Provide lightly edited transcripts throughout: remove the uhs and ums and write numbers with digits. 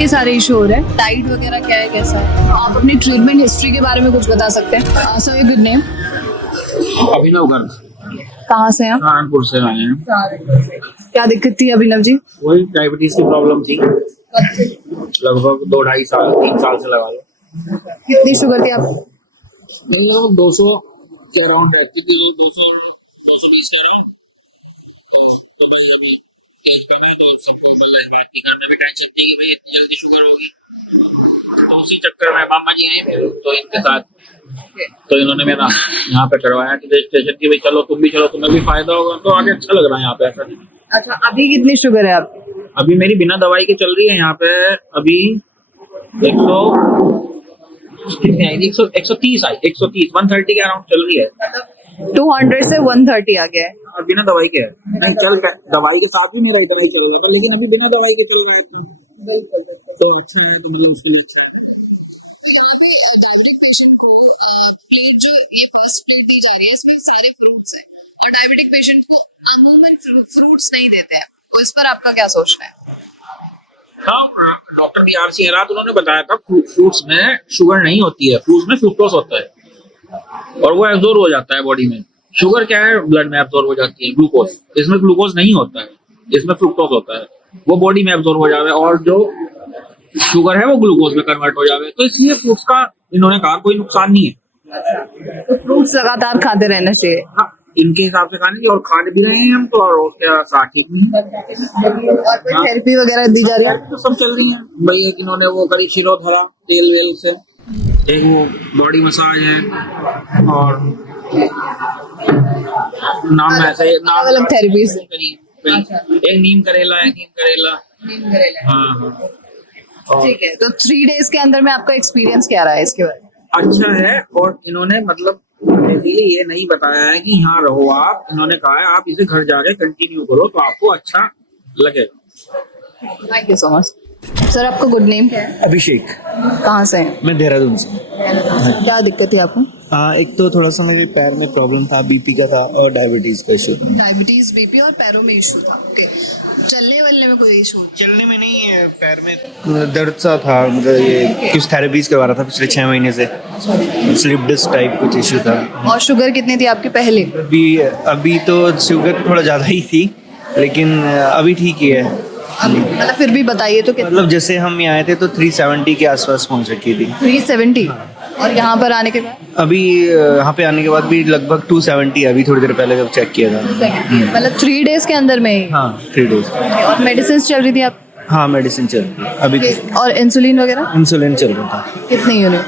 ये सारे इशू हो रहे हैं। डाइट वगैरह क्या है, कैसा है? आप अपनी ट्रीटमेंट हिस्ट्री के बारे में कुछ बता सकते हैं? सो ये गुड नेम, अभिनव गर्ग, कहाँ से हैं आप? सहारनपुर से आए हैं। क्या दिक्कत थी अभिनव जी? वही डायबिटीज की प्रॉब्लम थी, लगभग 2-2.5 साल 3 साल से लगा लो। कितनी शुगर थी आप? लगभग 200 के अराउंड रहती थी, 220 के अराउंड। तो भाई अभी तेज कम है, तो सबको मतलब इस बात की घर में भी टेंशन थी कि भाई इतनी जल्दी शुगर होगी। तो उसी चक्कर में मामा जी आए मेरे, तो इनके साथ तो इन्होंने मेरा यहाँ पे करवाया कि रजिस्ट्रेशन की, भाई चलो तुम भी चलो, तुम्हें भी फायदा होगा। तो आगे अच्छा लग रहा है यहाँ पे। ऐसा अच्छा, अभी कितनी शुगर है आप? अभी मेरी बिना दवाई के चल रही है यहाँ पे। अभी 100 कितनी आई? 130 आई, 130 130 के अराउंड चल रही है। 200 से 130 आ गया है। और बिना दवाई के है। नहीं चल, दवाई के साथ भी मेरा इतना ही चलेगा था, लेकिन अभी बिना दवाई के चल रहा है तो अच्छा है, तुम्हारी उसकी अच्छा है। यहाँ पे डायबिटिक पेशेंट को प्लेट जो ये फर्स्ट प्लेट दी जा रही है इसमें सारे फ्रूट्स हैं, और डायबिटिक पेशेंट को अमूमन फ्रूट्स नहीं देते हैं। तो इस पर आपका क्या सोचना है? हाँ, डॉक्टर DR सिंह उन्होंने बताया था फ्रूट्स में शुगर नहीं होती है, फ्रूट्स में फ्रुक्टोज होता है और वो एब्जॉर्ब हो जाता है बॉडी में। शुगर क्या है, ब्लड में एब्जॉर्ब हो जाती है ग्लूकोज, इसमें ग्लूकोज नहीं होता है, इसमें फ्रुक्टोज होता है, वो बॉडी में एब्जॉर्ब हो जावे और जो शुगर है वो ग्लूकोज में कन्वर्ट हो जावे। तो इसलिए फ्रूट्स का इन्होंने कहा कोई नुकसान नहीं है। तो फ्रूट्स लगातार खाते रहना चाहिए। हाँ, इनके हिसाब से खाने की, और खा भी रहे हैं हम तो, और उसके साथ ठीक भी है। और कोई थेरेपी वगैरह दी जा रही है? तो सब चल रही है भाई। एक इन्होंने वो करी शिरोधारा तेल वेल से, एक वो बॉडी मसाज है, और नाम ऐसा ही नाम अलग थेरेपीज करी। एक नीम करेला है, नीम करेला। हाँ हाँ, और ठीक है। तो 3 डेज के अंदर में आपका एक्सपीरियंस क्या रहा है इसके बारे में? अच्छा है। और इन्होंने मतलब इसीलिए ये नहीं बताया है कि यहाँ रहो आप, इन्होंने कहा है आप इसे घर जाके कंटिन्यू करो तो आपको अच्छा लगेगा। Thank you so much sir. आपका गुड नेम क्या है? अभिषेक, कहाँ से हैं? मैं देहरादून से। क्या दिक्कत थी आपको? एक तो थोड़ा सा मेरे पैर में प्रॉब्लम था, बीपी का था और डायबिटीज का इशू था। डायबिटीज, बीपी और पैरों में इशू था। ओके, चलने वलने में कोई इशू? चलने में नहीं है, पैर में दर्द सा था। मतलब ये कुछ थेरेपीज करवा रहा था पिछले 6 महीने से, स्लिप डिस्क टाइप कुछ इशू था। और शुगर कितनी थी आपकी पहले? अभी तो शुगर थोड़ा ज़्यादा ही थी, लेकिन अभी ठीक ही है। मतलब फिर भी बताइए तो कितना? मतलब जैसे हम यहाँ आए थे तो 370 के आसपास पहुँच रखी थी। 370। और यहाँ पर आने के बाद? अभी यहाँ पे आने के बाद भी लगभग 270, अभी थोड़ी देर पहले जब चेक किया था। मतलब 3 डेज के अंदर में ही? हाँ, 3 डेज। और मेडिसिन चल रही थी आप? हाँ, मेडिसिन चल रही है अभी। और इंसुलिन वगैरह? इंसुलिन चल रहा था। कितनी यूनिट?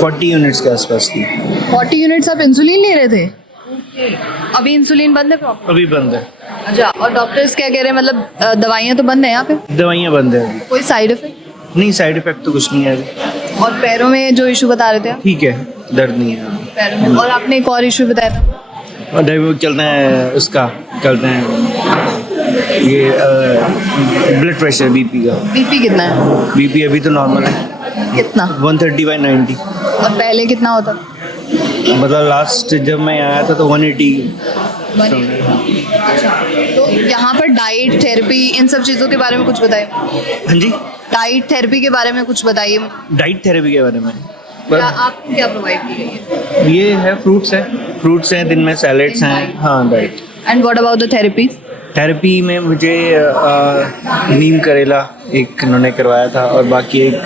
40 यूनिट्स के आसपास थी। 40 यूनिट्स आप इंसुलिन ले रहे थे? अभी इंसुलिन बंद है प्रॉपर? अभी बंद है। अच्छा, और डॉक्टर्स क्या कह रहे हैं? मतलब दवाइयाँ तो बंद है यहाँ पे? दवाइयाँ बंद है अभी। कोई साइड इफेक्ट? नहीं, साइड इफेक्ट तो कुछ नहीं है अभी। और पैरों में जो इशू बता रहे थे आप? ठीक है, दर्द नहीं है अभी। पैरों में। और आपने एक और इशू बताया था? और डायबिटीज चलते हैं, उसका चलते हैं ये ब्लड प्रेशर, बीपी का। बीपी कितना है? बीपी अभी तो नॉर्मल है, कितना? 130/90। और पहले कितना होता? मतलब लास्ट जब मैं आया था तो 180। तो यहाँ पर डाइट, थेरेपी, इन सब चीज़ों के बारे में कुछ बताइए। हाँ जी, डाइट थेरेपी के बारे में कुछ बताइए मुझे। डाइट थेरेपी के बारे में क्या आपको क्या प्रोवाइड की गई है? ये है फ्रूट्स हैं, दिन में सैलेड्स हैं। हाँ, diet. And what about the therapy? Therapy में मुझे नीम करेला एक उन्होंने करवाया था, और बाकी एक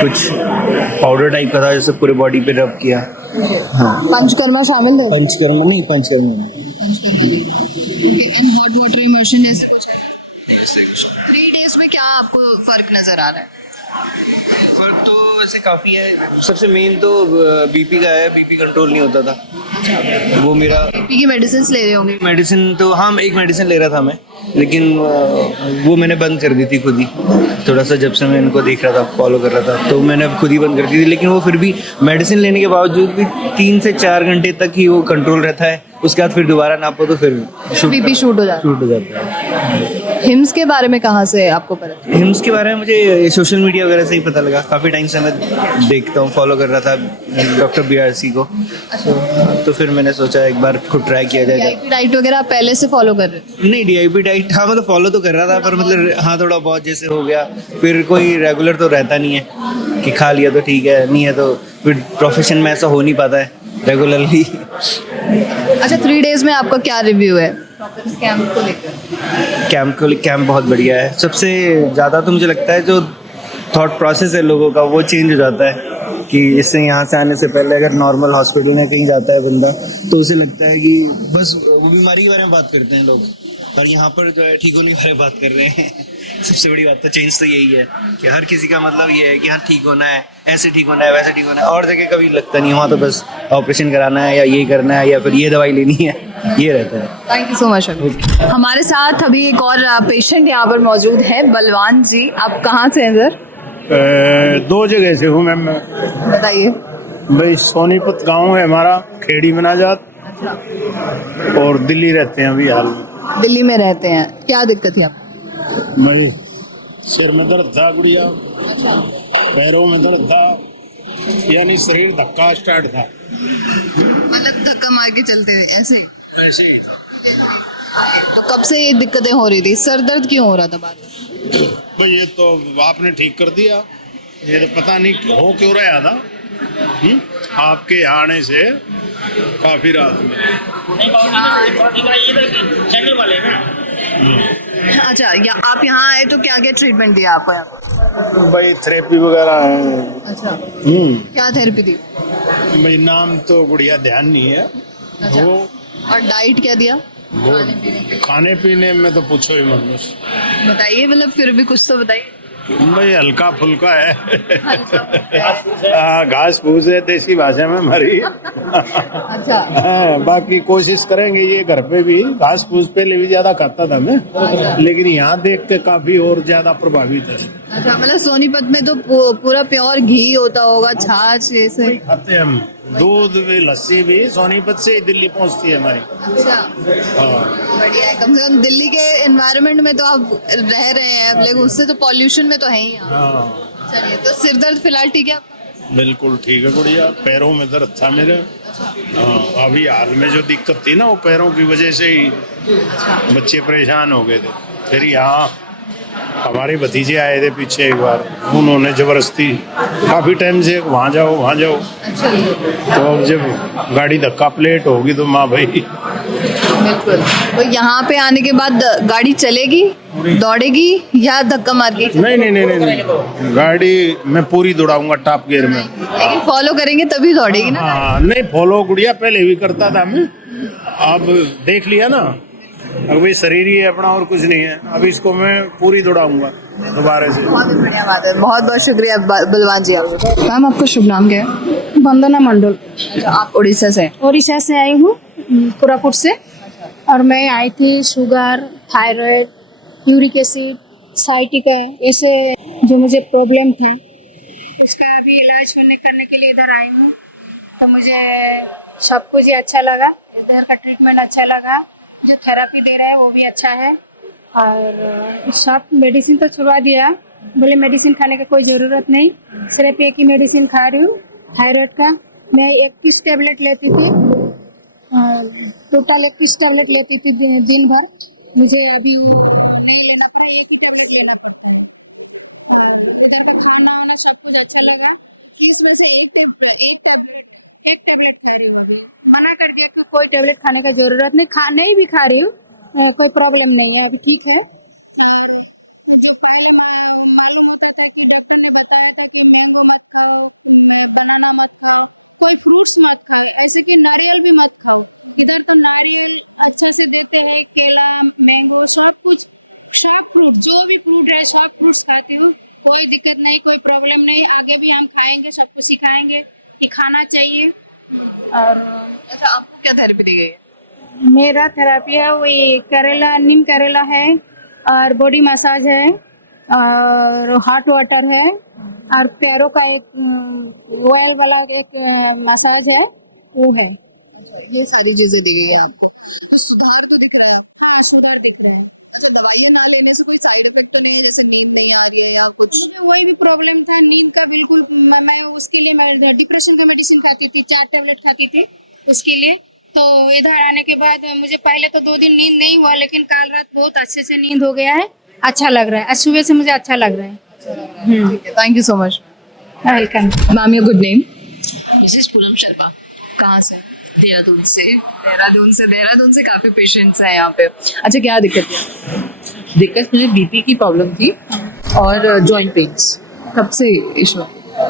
कुछ पाउडर टाइप का था जैसे पूरे बॉडी पे रब किया। हाँ, पंचकर्मा शामिल है? पंचकर्मा नहीं, panchakarma in hot water immersion जैसे कुछ है? 3 डेज में क्या आपको फर्क नजर आ रहा है? फर्क तो वैसे काफ़ी है। सबसे मेन तो बीपी का है, बीपी कंट्रोल नहीं होता था। वो मेरा बीपी की मेडिसिन ले रहे होंगे? मेडिसिन तो हाँ, एक मेडिसिन ले रहा था मैं, लेकिन वो मैंने बंद कर दी थी खुद ही। थोड़ा सा जब से मैं इनको देख रहा था, फॉलो कर रहा था, तो मैंने अब खुद ही बंद कर दी थी। लेकिन वो फिर भी मेडिसिन लेने के बावजूद भी 3 से 4 घंटे तक ही वो कंट्रोल रहता है। उसके बाद फिर दोबारा नापो तो फिर बीपी शूट हो जाता है। है। हिम्स के बारे में कहाँ से आपको पता चला? हिम्स के बारे में मुझे सोशल मीडिया वगैरह से ही पता लगा। काफ़ी टाइम से मैं देखता हूँ, फॉलो कर रहा था डॉक्टर BRC को। तो फिर मैंने सोचा एक बार खुद ट्राई किया जाए। DIP डाइट वगैरह आप पहले से फॉलो कर रहे थे? नहीं, DIP डाइट हाँ मतलब फॉलो तो कर रहा था, पर मतलब हाँ थोड़ा बहुत जैसे हो गया। फिर कोई रेगुलर तो रहता नहीं है कि खा लिया तो ठीक है, नहीं है तो फिर प्रोफेशन में ऐसा हो नहीं पाता है रेगुलरली। अच्छा, 3 डेज में आपका क्या रिव्यू है प्रॉपर इस कैंप को लेकर? कैंप बहुत बढ़िया है। सबसे ज़्यादा तो मुझे लगता है जो थॉट प्रोसेस है लोगों का वो चेंज हो जाता है कि इससे यहाँ से आने से पहले अगर नॉर्मल हॉस्पिटल में कहीं जाता है बंदा तो उसे लगता है कि बस वो बीमारी के बारे में बात करते हैं लोग, और यहाँ पर जो है ठीक होने के बारे में बात कर रहे हैं। सबसे बड़ी बात तो चेंज तो यही है कि हर किसी का मतलब ये है कि हाँ ठीक होना है, ऐसे ठीक होना है, वैसे ठीक होना है। और जगह कभी लगता नहीं, वहाँ तो बस ऑपरेशन कराना है या ये करना है या फिर ये दवाई लेनी है, ये रहता है। Thank you so much. हमारे साथ अभी एक और पेशेंट यहाँ पर मौजूद है, बलवान जी। आप कहाँ से हैं सर? 2 जगह से हूँ मैम। बताइए। भाई सोनीपत गांव है हमारा, खेड़ी मनाजात, और दिल्ली रहते हैं अभी हाल में। दिल्ली में रहते हैं, क्या दिक्कत थी आपको? भाई सिर में दर्द था गुड़िया, पैरों में दर्द था, यानी शरीर धक्का स्टार्ट था। मतलब धक्का मार के चलते थे ऐसे? ऐसे ही था। तो कब से ये दिक्कतें हो रही थी? सर दर्द क्यों हो रहा था बाद में? भाई ये तो आपने ठीक कर दिया, ये तो पता नहीं हो क्यों रहा था। आपके यहाँ आने से काफी राहत मिली। अच्छा, आप यहाँ आए तो क्या क्या ट्रीटमेंट दिया आपको यहाँ पर? भाई थेरेपी वगैरह है। अच्छा, क्या थेरेपी दी? भाई नाम तो गुड़िया ध्यान नहीं है। अच्छा। वो और डाइट क्या दिया? वो खाने पीने में तो पूछो ही मत बस। बताइए, मतलब फिर भी कुछ तो बताइए। भाई हल्का फुल्का है। घास फूस है देसी भाषा में हमारी। अच्छा। बाकी कोशिश करेंगे ये घर पे भी। घास फूस पहले भी ज्यादा खाता था मैं, लेकिन यहाँ देख के काफी और ज्यादा प्रभावित है। अच्छा, मतलब सोनीपत में तो पूरा प्योर घी होता होगा, छाछ ऐसे? खाते हैं हम, दूध भी लस्सी भी सोनीपत से ही दिल्ली पहुँचती है हमारी। अच्छा, हाँ बढ़िया है। कम से कम दिल्ली के एनवायरनमेंट में तो आप रह रहे हैं, लेकिन उससे तो पॉल्यूशन में तो है ही आप। हाँ चलिए, तो सिर दर्द फिलहाल ठीक है आपका? बिल्कुल ठीक है गुड़िया। पैरों में दर्द था मेरे। अभी हाल में जो दिक्कत थी ना वो पैरों की वजह से ही बच्चे परेशान हो गए थे। फिर यहाँ हमारे भतीजे आए थे पीछे एक बार, उन्होंने जबरदस्ती काफी टाइम से वहाँ जाओ वहाँ जाओ। तो अब जब गाड़ी धक्का प्लेट होगी तो माँ भाई। बिल्कुल। तो यहाँ पे आने के बाद गाड़ी चलेगी, दौड़ेगी या धक्का मार के? नहीं, गाड़ी मैं पूरी दौड़ाऊंगा टॉप गियर में। लेकिन फॉलो करेंगे तभी दौड़ेगी ना? हाँ नहीं, फॉलो गुड़िया पहले भी करता था मैं, अब देख लिया ना, अब भाई शरीर ही है अपना और कुछ नहीं है। अब इसको मैं पूरी दौड़ाऊंगा दोबारा से। बहुत बढ़िया बात है, बहुत बहुत शुक्रिया बलवान जी आपका। मैम, आपका शुभ नाम क्या है? वंदना मंडल। अच्छा, आप उड़ीसा से? उड़ीसा से आई हूँ, कोरापुट से। और मैं आई थी sugar, thyroid, uric acid, sciatica, ऐसे जो मुझे प्रॉब्लम था, उसका अभी इलाज करने के लिए इधर आई हूँ। तो मुझे सब कुछ ही अच्छा लगा, इधर का ट्रीटमेंट अच्छा लगा, जो थेरेपी दे रहा है वो भी अच्छा है। और सब मेडिसिन तो छुड़वा दिया, बोले मेडिसिन खाने का कोई ज़रूरत नहीं, सिर्फ एक ही मेडिसिन खा रही हूँ थायराइड का। मैं 21 टैबलेट लेती थी, टोटल 21 टैबलेट लेती थी दिन भर। मुझे अभी नहीं लेना पड़ा, एक ही टैबलेट लेना पड़ता है। उधर का खाना वाना सब कुछ अच्छा लगा, इसमें से एक टैबलेट खा रही हूँ। मना कर दिया कि कोई टैबलेट खाने का जरूरत नहीं, नहीं भी खा रही हूँ, कोई प्रॉब्लम नहीं है, अभी ठीक है। मुझे मालूम होता था कि डॉक्टर ने बताया था कि मैंगो मत खाओ, बनाना मत खाओ, कोई फ्रूट्स मत खाओ, ऐसे कि नारियल भी मत खाओ। इधर तो नारियल अच्छे से देते हैं, केला, मैंगो, सब कुछ, सब फ्रूट, जो भी फ्रूट है सब फ्रूट्स खाती हूँ, कोई दिक्कत नहीं, कोई प्रॉब्लम नहीं। आगे भी हम खाएंगे, सबको सिखाएंगे कि खाना चाहिए। और अच्छा, आपको क्या थेरेपी दी गई है? मेरा थेरेपी है वही करेला, नीम करेला है, और बॉडी मसाज है, और हॉट वाटर है, और पैरों का एक ऑयल वाला एक मसाज है, वो है। ये सारी चीजें दी गई है आपको, तो सुधार तो दिख रहा है? हाँ, सुधार दिख रहा है। अच्छा, दवाइयाँ ना लेने से कोई साइड इफेक्ट तो नहीं है, जैसे नींद नहीं आ रही है या कुछ? मुझे वही भी प्रॉब्लम था नींद का बिल्कुल। मैं उसके लिए मैं डिप्रेशन का मेडिसिन खाती थी, 4 टैबलेट खाती थी उसके लिए। तो इधर आने के बाद मुझे पहले तो 2 दिन नींद नहीं हुआ, लेकिन कल रात बहुत अच्छे से नींद हो गया है, अच्छा लग रहा है। आज सुबह से मुझे अच्छा लग रहा है। ठीक है, thank you so much. Welcome. Ma'am, your good name? Mrs Poonam Sharma, कहाँ से? देहरादून से। देहरादून से काफी पेशेंट्स हैं यहाँ पे। अच्छा, क्या दिक्कत है? दिक्कत मुझे बीपी की प्रॉब्लम थी और जॉइंट पेन्स। कब से इशू?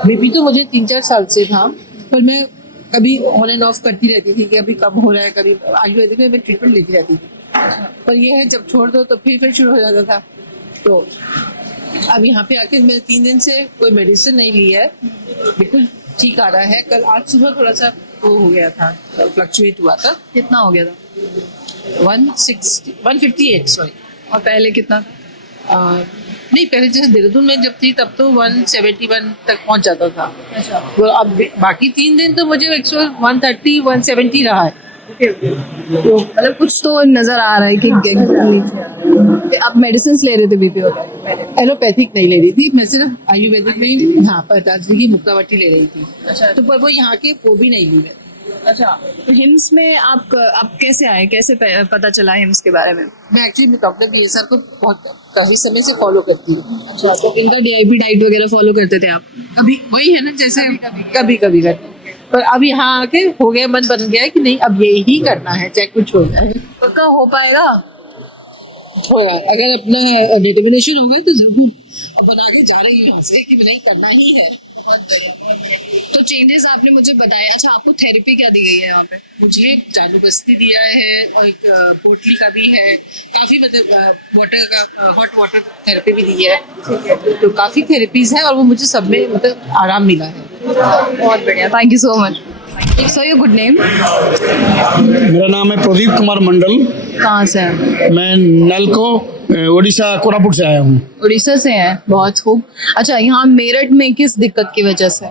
बीपी तो मुझे 3-4 साल से था, पर मैं कभी ऑन एंड ऑफ करती रहती थी कि अभी कम हो रहा है, कभी आयुर्वेदिक में मैं ट्रीटमेंट लेती रहती थी। पर ये है जब छोड़ दो तो फिर शुरू हो जाता था। तो अब यहाँ पे आके मैंने 3 दिन से कोई मेडिसिन नहीं ली है, बिल्कुल ठीक आ रहा है। कल आज सुबह थोड़ा सा वो हो गया था, फ्लक्चुएट हुआ था। कितना हो गया था? 158 सॉरी। और पहले कितना था? नहीं, पहले जैसे देहरादून में जब थी तब तो 171 तक पहुंच जाता था। अच्छा। तो अब बाकी 3 दिन तो मुझे 130 170 रहा है। तो मतलब कुछ तो नजर आ रहा है कि नीचे आप मेडिसिन ले रहे थे बीपी वगैरह? एलोपैथिक नहीं ले रही थी मैं, सिर्फ आयुर्वेदिक में ही। हाँ, पतंजलि की मुक्तावटी ले रही थी। अच्छा। तो पर वो यहाँ के वो भी नहीं ली मैंने। अच्छा, तो हिम्स में आप कैसे आए, कैसे पता चला हिम्स के बारे में? मैं एक्चुअली डॉक्टर बी सर को बहुत काफी समय से फॉलो करती हूँ। अच्छा, तो इनका डीआईपी डाइट वगैरह फॉलो करते थे आप? अभी वही है ना, जैसे कभी कभी करती हूँ। पर अब यहाँ आके हो गया, मन बन गया है कि नहीं अब यही करना है, चाहे कुछ हो जाए। पक्का हो पाएगा? होगा, अगर अपना डिटर्मिनेशन होगा तो जरूर। अब बना के जा रही हूँ यहाँ से कि नहीं, करना ही है। तो चेंजेस आपने मुझे बताया। अच्छा, आपको थेरेपी क्या दी गई है यहाँ पे? मुझे चालू बस्ती दिया है और एक पोटली का भी है, काफी मतलब वाटर का हॉट वाटर थेरेपी भी दी है। तो काफी थेरेपीज है और वो मुझे सब में मतलब आराम मिला है। बहुत बढ़िया, thank you so much. So your good name? मेरा नाम है प्रदीप कुमार मंडल। कहाँ से हैं? मैं नलको उड़ीसा कोरापुट से आया हूँ। उड़ीसा से हैं, बहुत खूब। अच्छा, यहाँ मेरठ में किस दिक्कत की वजह से?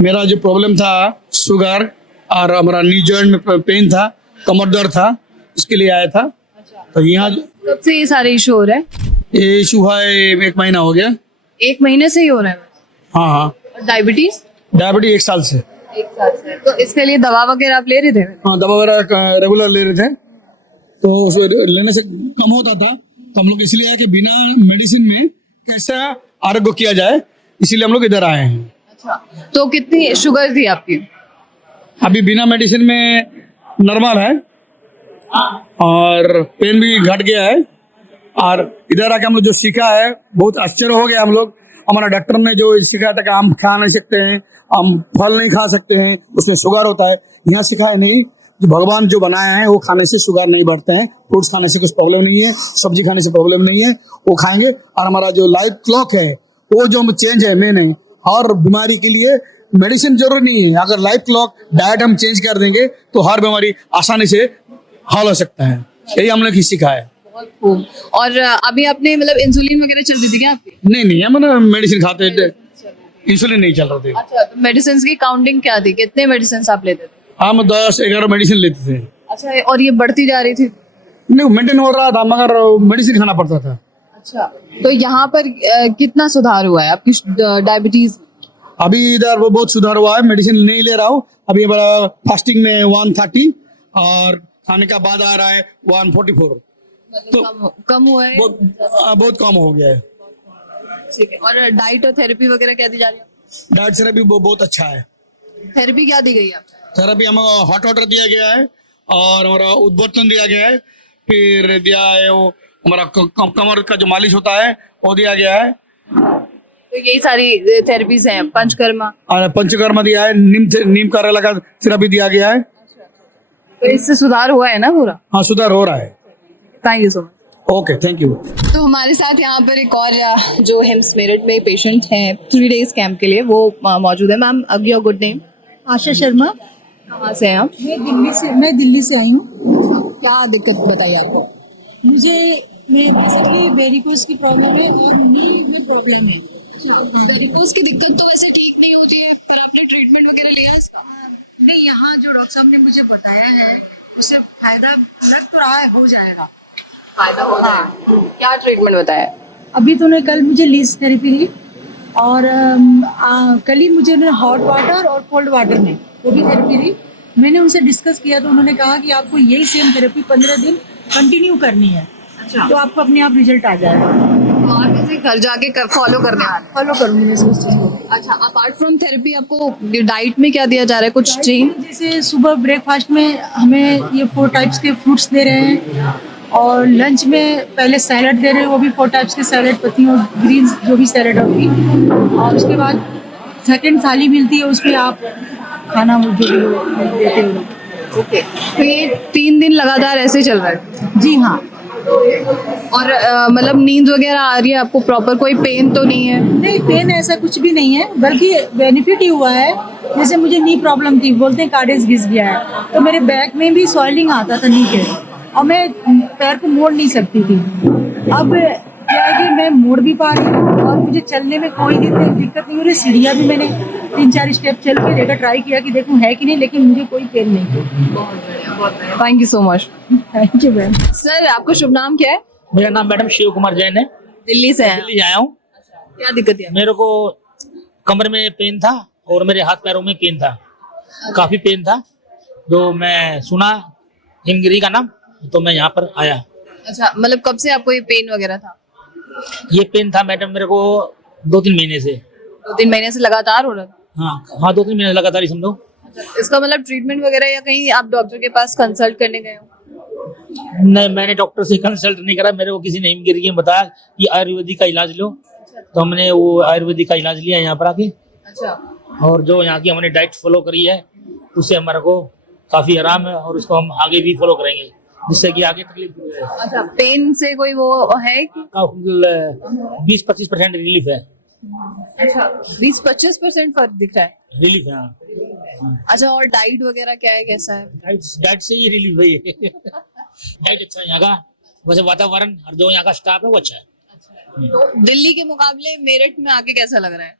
मेरा जो प्रॉब्लम था शुगर और हमारा नी जॉइंट में पेन था, कमर दर्द था, उसके लिए आया था। तो यहाँ कब से ये सारे इशू हो रहे हैं? ये इशू है 1 महीना हो गया। 1 महीने से ही हो रहे हैं? हाँ हाँ, और डायबिटीज? डायबिटीज 1 साल से। 1 साल से। तो इसके लिए दवा वगैरह आप ले रहे थे? हाँ, दवा वगैरह रेगुलर ले रहे थे, तो उसे लेने से कम होता था। तो हम लोग इसलिए आए कि बिना मेडिसिन में कैसा आरोग्य किया जाए, इसीलिए हम लोग इधर आए हैं। अच्छा, तो कितनी शुगर थी आपकी? अभी बिना मेडिसिन में नॉर्मल है और पेन भी घट गया है। और इधर आके हम लोग जो सीखा है बहुत आश्चर्य हो गया हम लोग। हमारा डॉक्टर ने जो सिखाया था कि हम खा नहीं सकते हैं, हम फल नहीं खा सकते हैं, उसमें शुगर होता है। यहाँ सिखाया नहीं, जो भगवान जो बनाया है वो खाने से शुगर नहीं बढ़ते हैं, फ्रूट्स खाने से कुछ प्रॉब्लम नहीं है, सब्जी खाने से प्रॉब्लम नहीं है, वो खाएंगे। और हमारा जो लाइफ क्लॉक है वो जो चेंज है मेन है। और बीमारी के लिए मेडिसिन जरूरी नहीं है, अगर लाइफ क्लॉक डाइट हम चेंज कर देंगे तो हर बीमारी आसानी से हल हो सकता है। यही हम लोग सीखा है। बहुत खूब। और अभी आपने मतलब इंसुलिन वगैरह चल रही थी क्या आपकी? नहीं, हम ना मेडिसिन खाते थे, इंसुलिन नहीं चल रहे थे। अच्छा, तो मेडिसिन की काउंटिंग क्या थी, कितने मेडिसिन आप लेते थे? हम 10-11 मेडिसिन लेते थे। अच्छा, और ये बढ़ती जा रही थी? नहीं, मेंटेन हो रहा था मगर मेडिसिन खाना पड़ता था। अच्छा, तो यहाँ पर कितना सुधार हुआ है आपकी डायबिटीज? अभी इधर वो बहुत सुधार हुआ है, मेडिसिन नहीं ले रहा हूँ। अभी हमारा फास्टिंग में 130 और खाने का बाद आ रहा है 144। मतलब कम हुआ है? बहुत कम हो गया है। ठीक है। और डाइट और थेरेपी वगैरह क्या दी जा रही है? डाइट से भी बहुत अच्छा है। थेरेपी क्या दी गई है? थेरेपी हमें हॉट वाटर दिया गया है और हमारा उद्बोधन दिया गया है, फिर दिया है वो हमारा कमर का जो मालिश होता है वो दिया गया है। तो यही सारी थेरेपीज हैं। पंचकर्मा? और पंचकर्मा दिया है, नीम का लगा थेरेपी दिया गया है। तो इससे सुधार हुआ है ना पूरा? हाँ, सुधार हो रहा है। Thank you so much. Okay, thank you. तो हमारे साथ यहाँ पर एक और जो हिम्स मेरठ में पेशेंट हैं 3 days कैंप के लिए, वो मौजूद है। मैम, अब योर गुड नेम? आशा शर्मा। कहाँ से हैं आप? मैं दिल्ली से आई हूँ। क्या दिक्कत बताइए आपको? मुझे बेसिकली वेरिकोज की प्रॉब्लम है और नी में प्रॉब्लम है। वेरिकोज की दिक्कत तो वैसे ठीक नहीं होती है, पर आपने ट्रीटमेंट वगैरह लिया इसका? नहीं, यहाँ जो डॉक्टर साहब ने मुझे बताया है उससे फायदा लग तो रहा है, हो जाएगा। फायदा हो जाएगा। क्या ट्रीटमेंट बताया? अभी तो उन्होंने कल मुझे लीज थेरेपी दी और कल ही मुझे उन्होंने हॉट वाटर और कोल्ड वाटर में वो भी थेरेपी दी। मैंने उनसे डिस्कस किया तो उन्होंने कहा कि आपको यही सेम थेरेपी 15 दिन कंटिन्यू करनी है। अच्छा, तो आपको अपने आप रिजल्ट आ जाएगा। आगे से घर जाके फॉलो करने वाले। फॉलो करूंगी मैं इस चीज़ को। अच्छा, अपार्ट फ्रॉम थेरेपी आपको डाइट में क्या दिया जा रहा है? कुछ चेंज? जैसे सुबह ब्रेकफास्ट में हमें ये 4 टाइप्स के फ्रूट्स दे रहे हैं और लंच में पहले सैलड दे रहे हैं, वो भी 4 टाइप्स के सैलड, पत्तियों ग्रीन्स जो भी सैलड होगी, और उसके बाद सेकंड थाली मिलती है, उसमें आप खाना जो भी देते हो। ओके, तो ये 3 दिन लगातार ऐसे चल रहा है? जी हाँ। और मतलब नींद वगैरह आ रही है आपको प्रॉपर? कोई पेन तो नहीं है? नहीं, पेन ऐसा कुछ भी नहीं है, बल्कि बेनिफिट ही हुआ है। जैसे मुझे नी प्रॉब्लम थी, बोलते हैं कार्डियस घिस गया है, तो मेरे बैक में भी स्वेलिंग आता था नी के, और मैं पैर को मोड़ नहीं सकती थी। अब क्या है कि मैं मोड़ भी पा रही हूँ और मुझे चलने में कोई दिक्कत नहीं हो रही। सीढ़ियाँ भी मैंने 3-4 स्टेप चल के लेकर ट्राई किया कि देखूँ है कि नहीं, लेकिन मुझे कोई पेन नहीं थी। Thank you so much. Thank you ma'am. Sir, आपका शुभ नाम क्या है? मेरा नाम मैडम शिव कुमार जैन है। दिल्ली से हैं? दिल्ली आया हूँ। क्या दिक्कत है? मेरे को कमर में पेन था और मेरे हाथ पैरों में पेन था, काफी पेन था। जो मैं सुना हिमगिरी का नाम, तो मैं यहाँ पर आया। अच्छा, मतलब कब से आपको ये पेन वगैरह था? ये पेन था मैडम मेरे को 2-3 महीने से। 2-3 महीने से लगातार हो रहा था? हाँ 2-3 महीने लगातार ही समझो। इसका मतलब ट्रीटमेंट वगैरह या कहीं आप डॉक्टर के पास कंसल्ट करने गए हो? नहीं, मैंने डॉक्टर से कंसल्ट नहीं करा। मेरे को किसी ने हिमगिरी में बताया कि आयुर्वेदिक का इलाज लो, तो हमने वो आयुर्वेदिक का इलाज लिया यहाँ पर आके। अच्छा, और जो यहाँ की हमने डाइट फॉलो करी है, उससे हमारे को काफी आराम है और उसको हम आगे भी फॉलो करेंगे, जिससे कि आगे तकलीफ अच्छा, पेन से कोई वो है कि? 20-25% रिलीफ है। अच्छा, 20-25% फर्क दिख रहा है? रिलीफ है, हाँ। अच्छा, और डाइट वगैरह क्या है, कैसा है? डाइट से ही रिलीफ है ये। डाइट अच्छा है यहाँ का, वैसे वातावरण और जो यहाँ का स्टाफ है वो अच्छा है। तो दिल्ली के मुकाबले मेरठ में आके कैसा लग रहा है?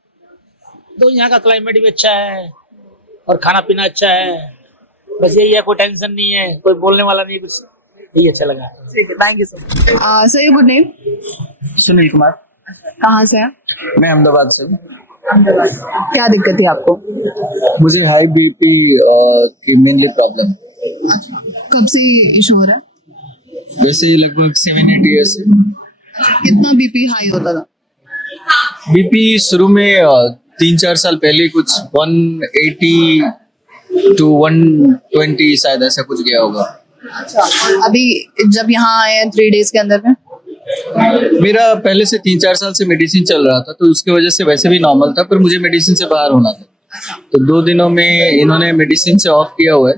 तो यहाँ का क्लाइमेट भी अच्छा है और खाना पीना अच्छा है। बस यही है, कोई टेंशन नहीं है, कोई बोलने वाला नहीं, कुछ यही अच्छा लगा। ठीक है, thank you so much. Sir, your good name? Sunil Kumar. कहाँ से हैं? मैं अहमदाबाद से हूँ। क्या दिक्कत थी आपको? मुझे हाई बीपी की मेनली प्रॉब्लम। अच्छा, कब से इशू हो रहा है? वैसे ही लगभग 7-8 ईयर्स से। कितना बीपी हाई होता था? बीपी शुरू में 3-4 साल पहले कुछ 180 to 120 शायद ऐसा कुछ गया होगा। अच्छा, अभी जब यहाँ आए हैं 3 डेज के अंदर में? मेरा पहले से 3-4 साल से मेडिसिन चल रहा था, तो उसकी वजह से वैसे भी नॉर्मल था, पर मुझे मेडिसिन से बाहर होना था। तो 2 दिनों में इन्होंने मेडिसिन से ऑफ किया हुआ है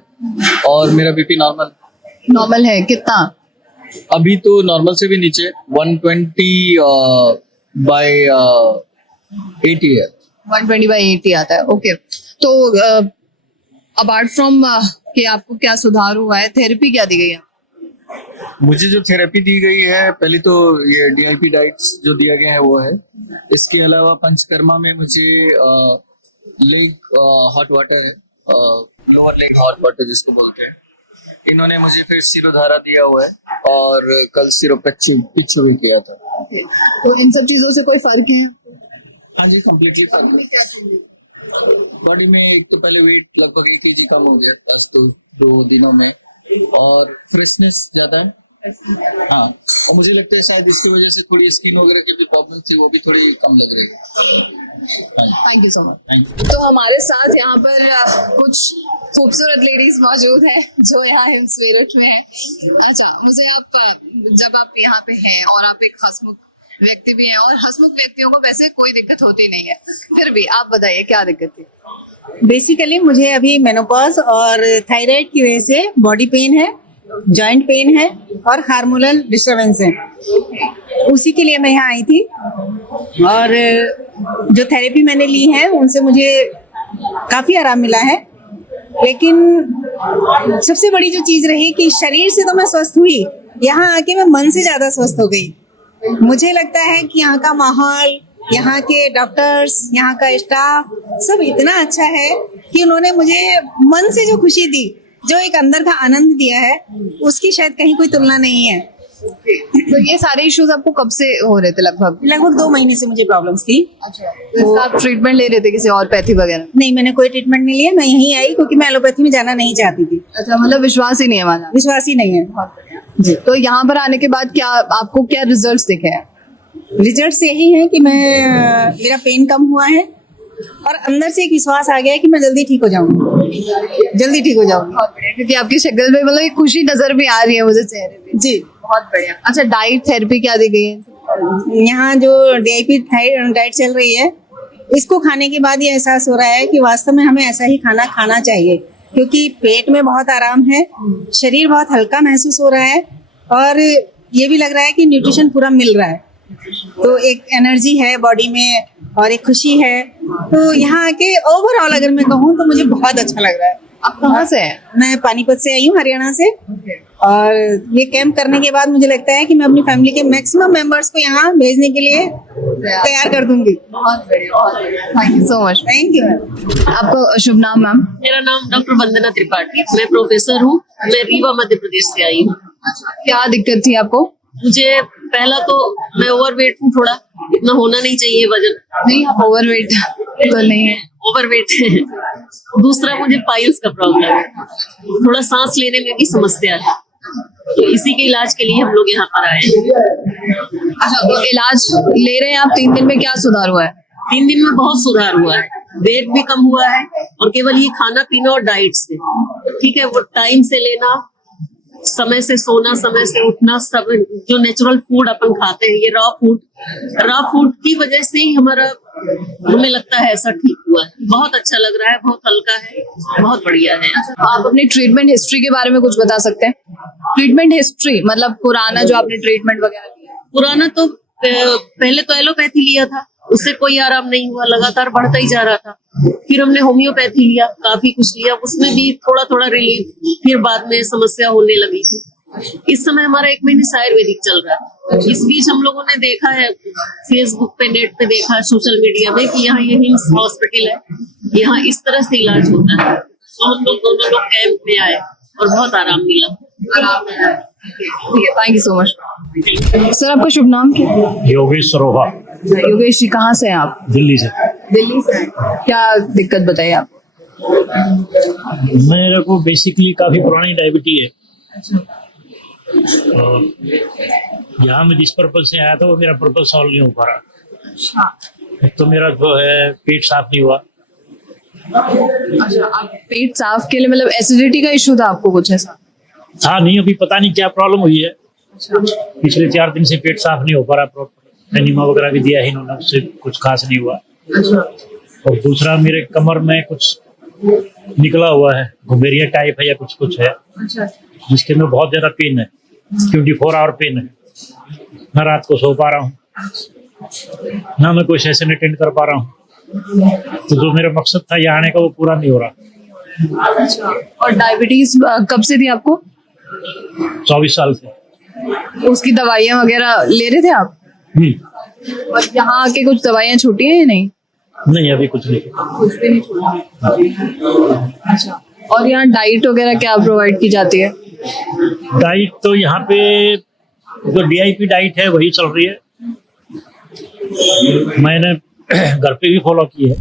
और मेरा बीपी नॉर्मल है? कितना? अभी तो नॉर्मल से भी नीचे 120/80 है। 120/80 आता है। ओके, तो अपार्ट फ्रॉम कि आपको क्या सुधार हुआ है, थेरेपी क्या दी गई है? मुझे जो थेरेपी दी गई है, पहले तो ये DIP डाइट्स जो दिया गया है वो है। इसके अलावा पंचकर्मा में मुझे लेग हॉट वाटर है, लोअर लेग हॉट वाटर जिसको बोलते हैं, इन्होंने मुझे फिर सिरोधारा दिया हुआ है और कल सिरो पिच्छु भी किया था। तो इन सब चीजों से कोई फर्क है? हाँ जी, कम्प्लीटली फर्क है। बॉडी में एक तो पहले वेट लगभग 1 kg कम हो गया बस 2 दिनों में, और फ्रेशनेस ज्यादा है। हाँ, और मुझे लगता है शायद इसकी वजह से थोड़ी स्किन वगैरह की भी प्रॉब्लम थी, वो भी थोड़ी कम लग रही है। Thank you so much. तो हमारे साथ यहाँ पर कुछ खूबसूरत लेडीज मौजूद है जो यहाँ हिम्स मेरठ में है। अच्छा, मुझे आप, जब आप यहाँ पे हैं और आप एक हंसमुख व्यक्ति भी हैं, और हंसमुख व्यक्तियों को वैसे कोई दिक्कत होती नहीं है, फिर भी आप बताइए क्या दिक्कत थी? बेसिकली मुझे अभी मेनोपॉज और थायराइड की वजह से बॉडी पेन है, जॉइंट पेन है और हार्मोनल डिस्टरबेंस है। उसी के लिए मैं यहाँ आई थी, और जो थेरेपी मैंने ली है उनसे मुझे काफी आराम मिला है। लेकिन सबसे बड़ी जो चीज रही कि शरीर से तो मैं स्वस्थ हुई, यहाँ आके मैं मन से ज्यादा स्वस्थ हो गई। मुझे लगता है कि यहाँ का माहौल, यहाँ के डॉक्टर्स, यहाँ का स्टाफ सब इतना अच्छा है कि उन्होंने मुझे मन से जो खुशी दी, जो एक अंदर का आनंद दिया है, उसकी शायद कहीं कोई तुलना नहीं है। तो ये सारे इश्यूज आपको कब से हो रहे थे लगभग? लगभग 2 महीने से मुझे प्रॉब्लम्स थी। अच्छा, तो इसका आप ट्रीटमेंट ले रहे थे किसी और पैथी वगैरह? नहीं, मैंने कोई ट्रीटमेंट नहीं लिया, मैं यहीं आई क्योंकि मैं एलोपैथी में जाना नहीं चाहती थी। अच्छा, मतलब विश्वास ही नहीं है माना? विश्वास ही नहीं है जी। तो यहाँ पर आने के बाद क्या आपको क्या रिजल्ट्स दिखे हैं? रिजल्ट्स यही है कि मेरा पेन कम हुआ है और अंदर से एक विश्वास आ गया है कि मैं जल्दी ठीक हो जाऊंगी, जल्दी ठीक हो जाऊंगी। बहुत बढ़िया, क्योंकि आपकी शक्ल पे मतलब एक खुशी नजर भी आ रही है मुझे चेहरे पे। जी, बहुत बढ़िया। अच्छा, डाइट थेरेपी क्या दी गई है? यहाँ जो DIP डाइट चल रही है, इसको खाने के बाद ये एहसास हो रहा है कि वास्तव में हमें ऐसा ही खाना खाना चाहिए, क्योंकि पेट में बहुत आराम है, शरीर बहुत हल्का महसूस हो रहा है और ये भी लग रहा है कि न्यूट्रिशन पूरा मिल रहा है। तो एक एनर्जी है बॉडी में और एक खुशी है। तो यहाँ आके ओवरऑल अगर मैं कहूँ तो मुझे बहुत अच्छा लग रहा है। आप कहाँ से हैं? मैं पानीपत से आई हूँ, हरियाणा से। और ये कैंप करने के बाद मुझे लगता है कि मैं अपनी फैमिली के मैक्सिमम मेंबर्स को यहाँ भेजने के लिए तैयार कर दूंगी। बहुत बढ़िया, thank you so much. Thank you. आपका शुभ नाम मैम? मेरा नाम डॉक्टर वंदना त्रिपाठी, मैं प्रोफेसर हूँ, मैं रीवा मध्य प्रदेश से आई हूँ। क्या दिक्कत थी आपको? मुझे पहला तो मैं ओवरवेट हूँ, थोड़ा इतना होना नहीं चाहिए वजन। नहीं, आप ओवरवेट तो नहीं है? ओवरवेट है। दूसरा मुझे पाइल्स का प्रॉब्लम है, थोड़ा सांस लेने में भी समस्या है, तो इसी के इलाज के लिए हम लोग यहाँ पर आए हैं। अच्छा, तो इलाज ले रहे हैं आप? 3 दिन में क्या सुधार हुआ है? 3 दिन में बहुत सुधार हुआ है, वेट भी कम हुआ है और केवल ये खाना पीना और डाइट से, ठीक है, वो टाइम से लेना, समय से सोना, समय से उठना, सब जो नेचुरल फूड अपन खाते हैं, ये रॉ फूड की वजह से ही हमें लगता है ऐसा ठीक हुआ है। बहुत अच्छा लग रहा है, बहुत हल्का है, बहुत बढ़िया है। आप अपनी ट्रीटमेंट हिस्ट्री के बारे में कुछ बता सकते हैं? ट्रीटमेंट हिस्ट्री मतलब पुराना जो आपने ट्रीटमेंट वगैरह लिया? पुराना तो पहले तो एलोपैथी लिया था, उससे कोई आराम नहीं हुआ, लगातार बढ़ता ही जा रहा था। फिर हमने होम्योपैथी लिया, काफी कुछ लिया, उसमें भी थोड़ा थोड़ा रिलीफ, फिर बाद में समस्या होने लगी थी। इस समय हमारा 1 महीने से आयुर्वेदिक चल रहा है। इस बीच हम लोगों ने देखा है, फेसबुक पे, नेट पे देखा, सोशल मीडिया में कि यहाँ ये हिम्स हॉस्पिटल है, यहाँ इस तरह से इलाज होता है। तो हम लोग दोनों लोग कैंप में आए और बहुत आराम मिला। Thank you so much. Sir, आपका शुभ नाम क्या है? योगेश सरोहा, योगेश जी, कहाँ से हैं आप? दिल्ली से। दिल्ली से हैं। क्या दिक्कत बताइए आप? मेरे को बेसिकली काफी पुरानी डायबिटी है। और यहाँ मैं जिस पर्पज से आया था वो मेरा पर्पज सॉल्व नहीं हो पा रहा। एक तो मेरा जो है पेट साफ नहीं हुआ। अच्छा, आप पेट साफ के लिए मतलब एसिडिटी का इशू था आपको कुछ ऐसा? था नहीं, अभी पता नहीं क्या प्रॉब्लम हुई है। पिछले 4 दिन से पेट साफ नहीं हो पा रहा प्रॉपर। एनिमा वगैरह भी दिया है इन्होंने, उससे कुछ खास नहीं हुआ। और दूसरा मेरे कमर में कुछ निकला हुआ है, घुमेरिया टाइप है या कुछ है, जिसके अंदर बहुत ज्यादा पेन है, 24 आवर पेन है। ना रात को सो पा रहा हूँ, ना मैं कोई सेशन अटेंड कर पा रहा हूँ। तो जो मेरा मकसद था यहाँ आने का वो पूरा नहीं हो रहा। और डायबिटीज कब से थी आपको? 24 साल से। उसकी दवाइयाँ वगैरह ले रहे थे आप? और यहाँ आके कुछ दवाइयाँ छूटी हैं या नहीं? नहीं, अभी कुछ नहीं। कुछ भी नहीं छूटा। अच्छा, और यहाँ डाइट वगैरह क्या प्रोवाइड की जाती है? डाइट तो यहाँ पे जो DIP डाइट है वही चल रही है। मैंने घर पे भी फॉलो की है।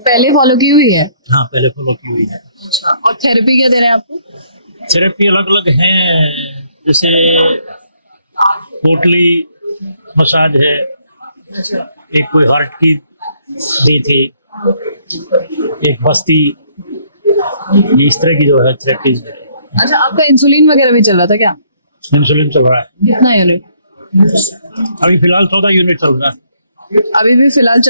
पहले फॉलो की हुई है? हाँ, पहले फॉलो की हुई है। अच्छा, और थेरेपी क्या दे रहे हैं आपको? थेरेपी अलग अलग हैं, जैसे पोटली मसाज है, एक कोई हार्ट की दी थी, एक बस्ती, ये इस तरह की जो है थेरेपीज है। अच्छा, आपका इंसुलिन वगैरह भी चल रहा था क्या? इंसुलिन चल रहा है। कितना यूनिट? अभी फिलहाल 14 यूनिट चल रहा है। अभी भी फिलहाल